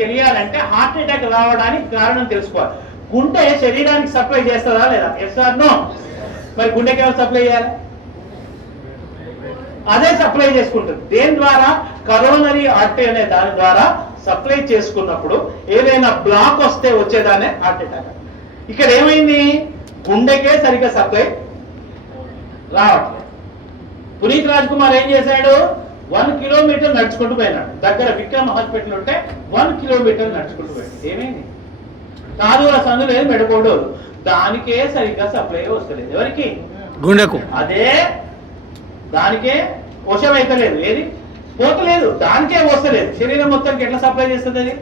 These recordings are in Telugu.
తెలియాలంటే హార్ట్ అటాక్ రావడానికి కారణం తెలుసుకోవాలి. గుండె శరీరానికి సప్లై చేస్తుందా లేదా? Yes or no? మరి గుండెకి ఎవరు సప్లై చేయాలి? అదే సప్లై చేసుకుంటుంది. దేని ద్వారా? కరోనరీ ఆర్టరీ అనే దాని ద్వారా సప్లై చేసుకున్నప్పుడు ఏదైనా బ్లాక్ వస్తే వచ్చేదానే హార్ట్ అటాక్. ఇక్కడ ఏమైంది? గుండెకే సరిగ్గా సప్లై రావట్లేదు. పునీత్ రాజ్ కుమార్ ఏం చేశాడు? 1 కిలోమీటర్ నడుచుకుంటూ పోయినాడు. దగ్గర విక్రమ్ హాస్పిటల్ ఉంటే 1 కిలోమీటర్ నడుచుకుంటూ పోయాడు. ఏమైంది? కాదుల సందు లేదు, మెడకోడు, దానికే సరిగ్గా సప్లై వస్తలేదు. ఎవరికి? గుండెకు. అదే దానికే వశం అయితే లేదు, ఏది పోతలేదు, దానికే వస్తలేదు. శరీరం మొత్తానికి ఎట్లా సప్లై చేస్తుంది అది?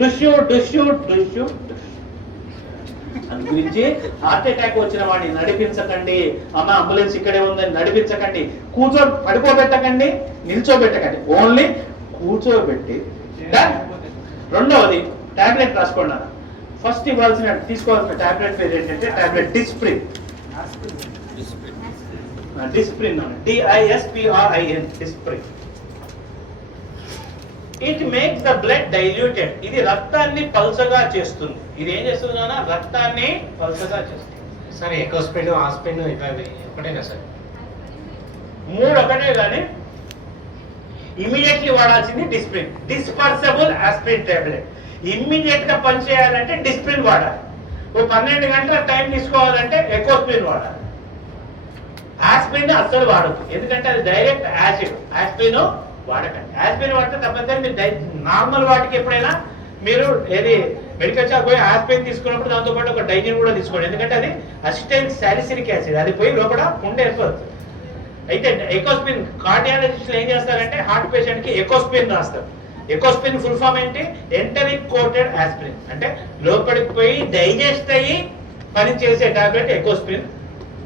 డుష్యూ డుష్యూ డుష్యూ. అందు గురించి హార్ట్ అటాక్ వచ్చిన వాడిని నడిపించకండి. అమ్మ అంబులెన్స్ ఇక్కడే ఉందని నడిపించకండి. పడుకోబెట్టకండి, నిల్చోబెట్టకండి, ఓన్లీ కూర్చోబెట్టి. రెండవది టాబ్లెట్ రాసుకోండి. ఫస్ట్ ఇవ్వాల్సిన తీసుకోవాల్సిన టాబ్లెట్ పేరు ఏంటంటే tablet Disprin. Disprin, DISPRIN, Disprin. It makes the blood diluted. ఇది రక్తాన్ని పల్చగా చేస్తుంది. ఇది ఏం చేస్తుంది నాన్న? రక్తాన్ని పల్చగా చేస్తుంది. సార్ ఎకోస్పిన్, ఆస్పిన్ ఒకటేనా సార్? 3 ఒకటే, కానీ ఇమీడియట్లీ వాడాల్సింది Disprin. Dispersible aspirin tablet. Immediate గా పనిచేయాలంటే డిస్ప్రిన్ వాడాలి. 12 గంటల టైం తీసుకోవాలంటే ఎకోస్పిన్ వాడాలి. ఆస్పిరిన్ అస్సలు వాడద్దు, ఎందుకంటే అది డైరెక్ట్ యాసిడ్. ఆస్పిరిన్ వాడకండి. ఆస్పిరిన్ వాడితే తప్పనిసరి మీరు నార్మల్ వాటికి ఎప్పుడైనా మీరు ఏది మెడికల్ షాప్ పోయి ఆస్పిరిన్ తీసుకున్నప్పుడు దాంతో పాటు ఒక డైజిన్ కూడా తీసుకోండి, ఎందుకంటే అది అసిటైల్ సాలిసిలిక్ యాసిడ్. అది పోయి లోపల పుండె ఏర్పడుతుంది. అయితే ఎకోస్పిన్ కార్డియాలజిస్టులు ఏం చేస్తారంటే హార్ట్ పేషెంట్ కి ఎకోస్పిన్ రాస్తారు. ఎకోస్పిన్ ఫుల్ ఫామ్ ఏంటి? Enteric coated aspirin. అంటే లోపలికి పోయి డైజెస్ట్ అయ్యి పని చేసే టాబ్లెట్ ఎకోస్పిన్.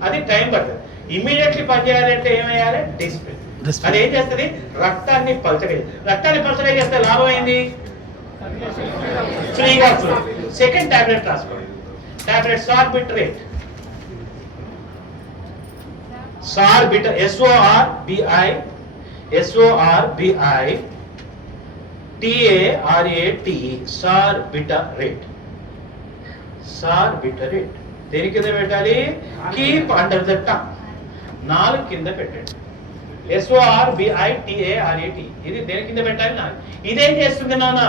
అది టైం పడుతుంది. ఇమీడియట్లీ పని చేయాలంటే ఏమయ్యాలి? డిస్ప్రిన్. అది ఏం చేస్తుంది? రక్తాన్ని పల్చగా. రక్తాన్ని పల్చగా చేస్తే లాభం ఏంది? ఫ్రీగా ఫ్లో. సెకండ్ టాబ్లెట్ రాసుకోండి. టాబ్లెట్ సార్బిట్రేట్. సార్బిటర్, SORBITARATE, సార్బిటరేట్. సార్బిటరేట్ దేని కింద పెట్టాలి? Keep under the tongue. 4 కింద పెట్టండి. SORBITARAT ఇది దేని కింద పెట్టాలి? 4. ఇదేం చేస్తుంది నాన్న?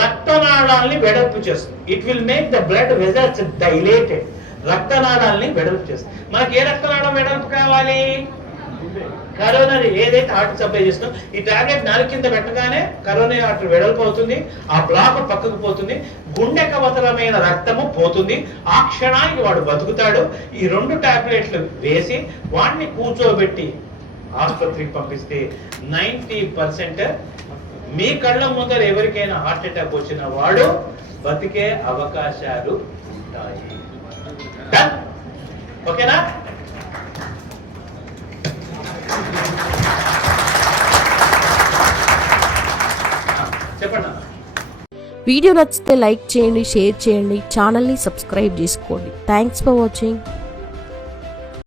రక్తనాళాలని వెడల్పు చేస్తుంది. It will make the blood vessels dilated. రక్తనాళాలని వెడల్పు చేస్తుంది. మనకి ఏ రక్తనాళం వెడల్పు కావాలి? కరోనరీ, ఏదైతే హార్ట్ సప్లై చేస్తుందో ఈ టాబ్లెట్ 4 కింద పెట్టగానే కరోనరీ ఆర్టరీ వెడల్పు అవుతుంది. ఆ బ్లాక్ పక్కకు పోతుంది. గుండె కవతలమైన రక్తము పోతుంది. ఆ క్షణానికి వాడు బతుకుతాడు. ఈ 2 టాబ్లెట్లు వేసి వాడిని కూర్చోబెట్టి ఆసుపత్రికి పంపిస్తే 90% మీ కళ్ళ ముందర ఎవరికైనా హార్ట్ అటాక్ వచ్చిన వాడు బతికే అవకాశాలు ఉంటాయి. ఓకేనా? చెప్పండి. వీడియో నచ్చితే లైక్ చేయండి, షేర్ చేయండి, ఛానల్ని సబ్స్క్రైబ్ చేసుకోండి. Thanks for watching.